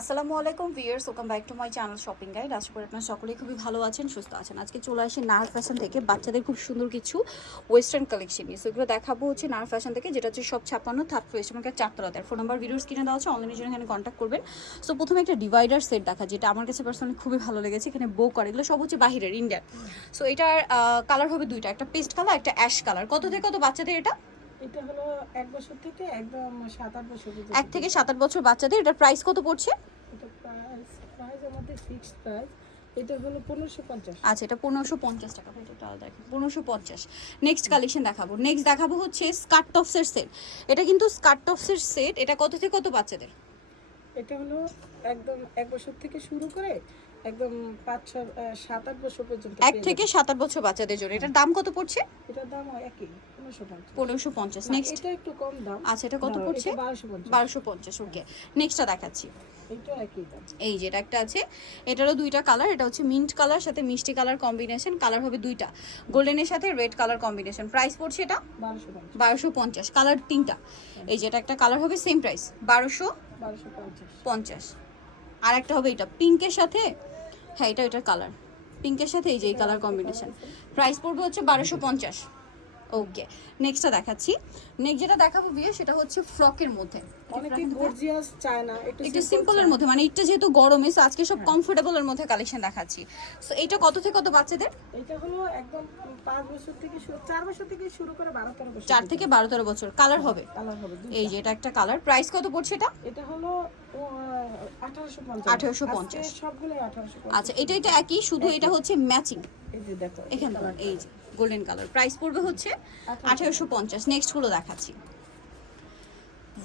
আসসালামু আলাইকুম viewers, welcome back to my channel shopping guide. আশা করি আপনারা সকলেই খুবই ভালো আছেন, সুস্থ আছেন। আজকে চলে আসি নার ফ্যাশন থেকে বাচ্চাদের খুব সুন্দর কিছু ওয়েস্টার্ন কালেকশন নিয়ে। সো এগুলো দেখাবো হচ্ছে নার ফ্যাশন থেকে, যেটা হচ্ছে সব 56 থার্ড ফ্লোর ইস্টার্ন মার্কেট 4তলাতে। ফোন নাম্বার ভিডিওস কিনে দেওয়া আছে, অনলাইনের জন্য এখানে কন্ট্যাক্ট করবেন। সো প্রথমে একটা ডিভাইডার সেট দেখা, যেটা আমার কাছে পার্সোনালি খুবই ভালো লেগেছে। এখানে বো করে, এগুলো সব হচ্ছে বাহিরের ইন্ডিয়ান। সো এটার কালার হবে দুইটা, একটা পেস্ট কালার, একটা অ্যাশ কালার। কত থেকে কত বাচ্চাদের এটা? এটা হলো 1 বছর থেকে একদম 7-8 বছর পর্যন্ত। 1 থেকে 7-8 বছর বাচ্চাদের। এটার প্রাইস কত পড়ছে? এটা প্রাইস আমাদের ফিক্সড প্রাইস। এটা হলো 1550। আচ্ছা, এটা 1550 টাকা। এটা দেখেন 1550। নেক্সট কালেকশন দেখাবো। নেক্সট দেখাবো হচ্ছে স্কার্ট টপসের সেট। এটা কিন্তু স্কার্ট টপসের সেট। এটা কত থেকে কত বাচ্চাদের? এটা হলো একদম 1 বছর থেকে শুরু করে একদম 5-6-7-8 বছর পর্যন্ত। 1 থেকে 7-8 বছর বাচ্চাদের জন্য। এটার দাম কত পড়ছে? এটার দাম একই 1550। 1550। নেক্সট, এটা একটু কম দাম। আচ্ছা এটা কত পড়ছে? 1250। 1250। ওকে, নেক্সটটা দেখাচ্ছি। এটা একই দাম। এই যে এটা একটা আছে, এটারও দুইটা কালার। এটা হচ্ছে মিন্ট কালার সাথে মিষ্টি কালার কম্বিনেশন। কালার হবে দুইটা, গোল্ডেনের সাথে রেড কালার কম্বিনেশন। প্রাইস পড়ছে এটা 1250। 1250। কালার তিনটা। এই যে এটা একটা কালার হবে সেম প্রাইস 1250। আর একটা হবে এটা পিঙ্কের সাথে, হ্যাঁ এটা এটার কালার পিঙ্কের সাথে এই যে এই কালার কম্বিনেশন। প্রাইস পড়বে হচ্ছে 1250। ওকে, নেক্সটটা দেখাচ্ছি। নেক্সট যেটা দেখাবো বিয়ে, সেটা হচ্ছে ফ্রকের মধ্যে। অনেকে গর্জিয়াস চায় না, একটু সিম্পলের মধ্যে, মানে এটা যেহেতু গরমে, সো আজকে সব কমফোর্টেবলের মধ্যে কালেকশন দেখাচ্ছি। সো এটা কত থেকে কত বাচ্চাদের? এটা হলো একদম 5 বছর থেকে 4 বছর থেকে শুরু করে 12-13 বছর। 4 থেকে 12-13 বছর। কালার হবে, কালার হবে দুটো। এই যে এটা একটা কালার। প্রাইস কত পড়ছে এটা? এটা হলো 1850। 1850। আজকে সবগুলো 1850। আচ্ছা, এটা একই, শুধু এটা হচ্ছে ম্যাচিং। এই যে দেখো এখানে এই যে গোল্ডেন কালার। প্রাইস পড়বে হচ্ছে 1850। নেক্সট গুলো দেখাচ্ছি।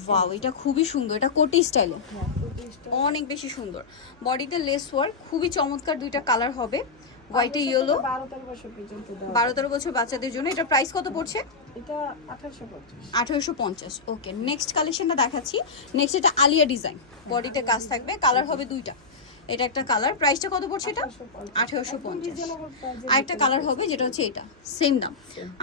ওয়াও, এটা খুবই সুন্দর। এটা কোটি স্টাইলে, অনেক বেশি সুন্দর। বডিতে লেস ওয়ার্ক, খুবই চমৎকার। দুইটা কালার হবে, হোয়াইট এ ইয়েলো। 12-13 বছর পর্যন্ত দাও। 12-13 বছর বাচ্চাদের জন্য। এটা প্রাইস কত পড়ছে? এটা 1850। 1850। ওকে, নেক্সট কালেকশনটা দেখাচ্ছি। নেক্সট এটা আলিয়া ডিজাইন, বডিতে কাজ থাকবে। কালার হবে দুইটা। এটা একটা কালার। প্রাইসটা কত পড়ছে এটা? 1850। আরেকটা কালার হবে যেটা হচ্ছে এটা, সেম দাম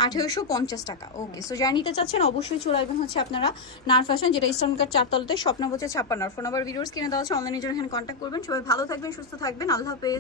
1850 টাকা। ওকে, সো যারা নিতে চাচ্ছেন অবশ্যই চলে আসবেন হচ্ছে আপনারা নার ফ্যাশন, যেটা ইস্টার্ন মার্কেট 4তলাতে, স্বপ্ন বলছে 56। ফোন নাম্বার ভিডিওস কিনে দেওয়া আছে, অনলাইনের জন্য এখানে কন্ট্যাক্ট করবেন। সবাই ভালো থাকবেন, সুস্থ থাকবেন। আল্লাহ হাফেজ।